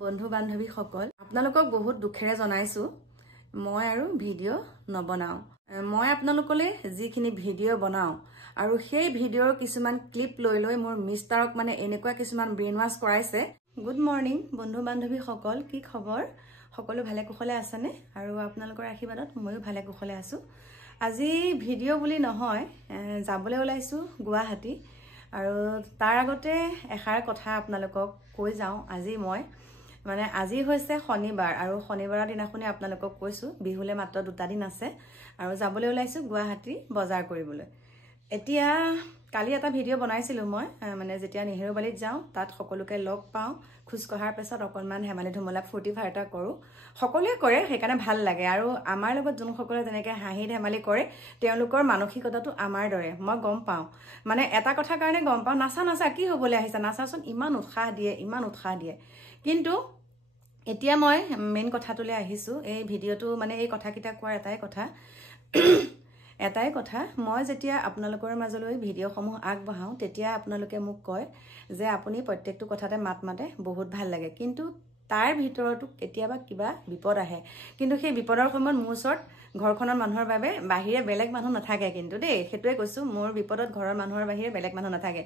বন্ধু বান্ধৱী সকল আপোনালোকক বহুত দুখেৰে জনাইছো মই আৰু ভিডিও নবনাও মই আপোনালোকলে যিখিনি ভিডিও বনাও আৰু সেই ভিডিওৰ কিছুমান ক্লিপ লৈ মোৰ মিষ্টাৰক মানে এনেকুৱা কিছুমান ব্ৰেইন ওয়াশ কৰাইছে গুড মৰ্নিং বন্ধু বান্ধৱী সকল কি খবৰ সকলো ভালে কুশলে আছেনে আৰু আপোনালোকৰ আশীৰ্বাদত ময়ো ভালে কুশলে আছো আজি ভিডিও বুলি নহয় যাবলৈ ওলাইছো গুৱাহাটী আৰু তাৰ আগতে এখাৰ কথা আপোনালোকক কৈ যাও আজি মই মানে আজি হৈছে শনিবাৰ আৰু শনিবাৰৰ দিনাখনি আপোনালোকক কৈছো বিহুলে মাত্ৰ দুটা দিন আছে আৰু যাবলৈ ওলাইছো গুৱাহাটী বজাৰ কৰিবলৈ এতিয়া কালি এটা ভিডিও বনাইছিলো মই মানে যেতিয়া নেহেৰুবালিত যাও তাত সকলোকে লগ পাও খুজ কহাৰ পিছত অকনমান হেমালি ধুমলা ফুৰ্তি ফাৰ্তা কৰো সকলোৱে কৰে সেইকাৰণে ভাল লাগে আৰু আমাৰ লগত যোন সকলে যেনেকৈ হাঁহি ধেমালি কৰে তেওঁলোকৰ মানসিকতাটো আমাৰ দৰে মই গম পাও মানে এটা কথা কাৰণে গম পাও নাচা কি হ'বলৈ আহিছে নাচাচোন ইমান উৎসাহ দিয়ে কিন্তু এতিয়া মই মেইন কথাটোলে আহিছো এই ভিডিওটো মানে এই কথাকিটা কোৱাৰ এটাই কথা মই যেতিয়া আপোনালোকৰ মাজলৈ ভিডিওসমূহ আগবঢ়াও তেতিয়া আপোনালোকে মোক কয় যে আপুনি প্ৰত্যেকটো কথাতে মাত মাতে বহুত ভাল লাগে কিন্তু তাৰ ভিতৰতো কেতিয়াবা কিবা বিপদ আহে কিন্তু সেই বিপদৰ সময়ত মোৰ ওচৰত ঘৰখনৰ মানুহৰ বাবে বাহিৰে বেলেগ মানুহ নাথাকে কিন্তু দেই হেতুৱে কৈছো মোৰ বিপদত ঘৰৰ মানুহৰ বাহিৰে বেলেগ মানুহ নাথাকে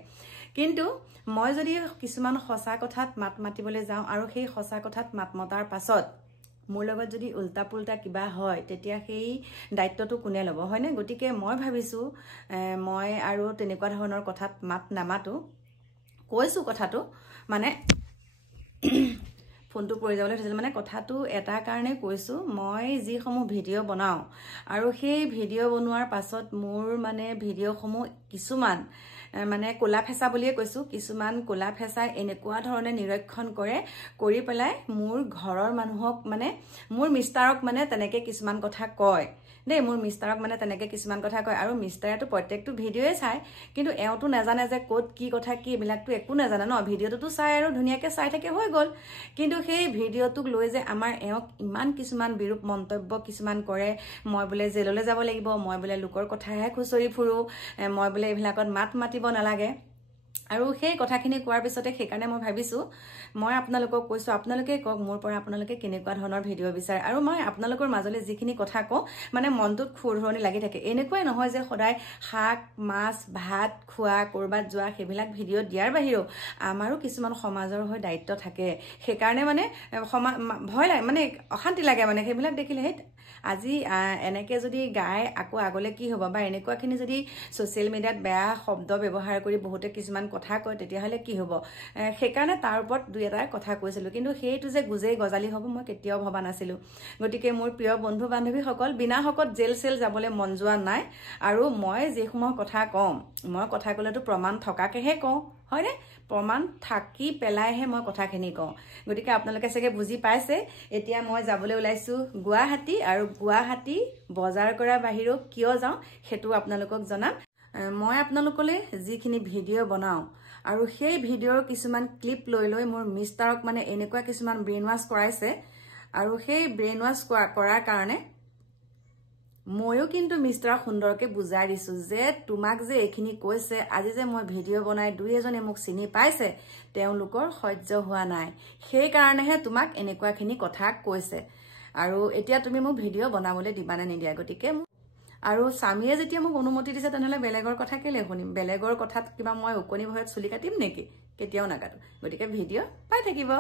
কিন্তু মই যদি কিছুমান সঁচা কথাত মাত মাতিবলৈ যাওঁ আৰু সেই সঁচা কথাত মাত মতাৰ পাছত মোৰ লগত যদি উল্টা পুল্টা কিবা হয় তেতিয়া সেই দায়িত্বটো কোনে ল'ব হয়নে গতিকে মই ভাবিছো মই আৰু তেনেকুৱা ধৰণৰ কথাত মাত নামাতো কৈছো কথাটো মানে ফোনটো পৰি যাবলৈ থৈছিল মানে কথাটো এটা কাৰণে কৈছো মই যিসমূহ ভিডিও বনাও আৰু সেই ভিডিও বনোৱাৰ পাছত মোৰ মানে ভিডিওসমূহ কিছুমান মানে কোলা ফেঁচা বুলিয়ে কৈছো কিছুমান কোলা ফেঁচাই এনেকুৱা ধৰণে নিৰীক্ষণ কৰি পেলাই মোৰ ঘৰৰ মানুহক মানে মোৰ মিষ্টাৰক মানে তেনেকে কিছুমান কথা কয় দেই মোৰ মিষ্টাৰক মানে তেনেকে কিছুমান কথা কয় আৰু মিষ্টাৰেটো প্ৰত্যেকটো ভিডিওয়ে চাই কিন্তু এওঁটো নাজানে যে ক'ত কি কথা কি এইবিলাকটো একো নাজানে ন ভিডিওটো চাই আৰু ধুনীয়াকে চাই থাকে হৈ গ'ল কিন্তু সেই ভিডিওটোক লৈ যে আমাৰ এওঁক ইমান কিছুমান বিৰূপ মন্তব্য কিছুমান কৰে মই বোলে জেললৈ যাব লাগিব মই বোলে লোকৰ কথাহে খুচৰি ফুৰো মই বোলে এইবিলাকত মাত মাতিব নালাগে আৰু সেই কথাখিনি কোৱাৰ পিছতে সেইকাৰণে মই ভাবিছো মই আপোনালোকক কৈছো আপোনালোকে কক মোৰ পৰা আপোনালোকে কেনেকুৱা ধৰণৰ ভিডিও বিচাৰে আৰু মই আপোনালোকৰ মাজলৈ যিখিনি কথা কওঁ মানে মনটোত খুৰহৰণি লাগি থাকে এনেকুৱাই নহয় যে সদায় শাক মাছ ভাত খোৱা কৰবাত যোৱা সেইবিলাক ভিডিও দিয়াৰ বাহিৰেও আমাৰো কিছুমান সমাজৰ হৈ দায়িত্ব থাকে সেইকাৰণে মানে ভয় লাগে মানে অশান্তি লাগে মানে সেইবিলাক দেখিলে আজি এনেকে যদি গাই আকৌ আগলে কি হ'ব বা এনেকুৱাখিনি যদি সোশ্যাল মিডিয়াত বেয়া শব্দ ব্যৱহাৰ কৰি বহুতে কিছুমান কথা কয় তেতিয়াহলে কি হ'ব সেইকাৰণে তাৰ ওপৰত দুই এটা কথা কৈছিলো কিন্তু সেইটো যে গুজেই গজালি হ'ব মই কেতিয়াও ভবা নাছিলো গতিকে মোৰ প্ৰিয় বন্ধু বান্ধৱী সকল বিনা হকত জেল সেল যাবলৈ মন যোৱা নাই আৰু মই যেসমূহ কথা কম মই কথা কলেতো প্ৰমাণ থকাকেহে কওঁ হয়নে প্ৰমাণ থাকি পেলাইহে মই কথাখিনি কওঁ গতিকে আপোনালোকে চাগে বুজি পাইছে এতিয়া মই যাবলৈ ওলাইছো গুৱাহাটী আৰু গুৱাহাটী বজাৰ কৰা বাহিৰেও কিয় যাওঁ সেইটো আপোনালোকক জনাম মই আপোনালোকলে যিখিনি ভিডিও বনাও আৰু সেই ভিডিওৰ কিছুমান ক্লিপ লৈ মোৰ মিষ্টাৰক মানে এনেকুৱা কিছুমান ব্ৰেইন ওয়াশ কৰাইছে আৰু সেই ব্ৰেইন ওয়াশ কৰাৰ কাৰণে ময়ো কিন্তু মিষ্টাৰক সুন্দৰকে বুজাই দিছো যে তোমাক যে এইখিনি কৈছে আজি যে মই ভিডিও বনাই দুই এজনে মোক চিনি পাইছে তেওঁলোকৰ সহ্য হোৱা নাই সেই কাৰণেহে তোমাক এনেকুৱাখিনি কথা কৈছে আৰু এতিয়া তুমি মোক ভিডিও বনাবলৈ দিবা নে নিদিয়া গতিকে আৰু স্বামীয়ে যেতিয়া মোক অনুমতি দিছে তেনেহলে বেলেগৰ কথা কেলে শুনিম বেলেগৰ কথাত কিবা মই উকনি ভয়ত চুলি কাটিম নেকি কেতিয়াও নাকাটো গতিকে ভিডিও পাই থাকিব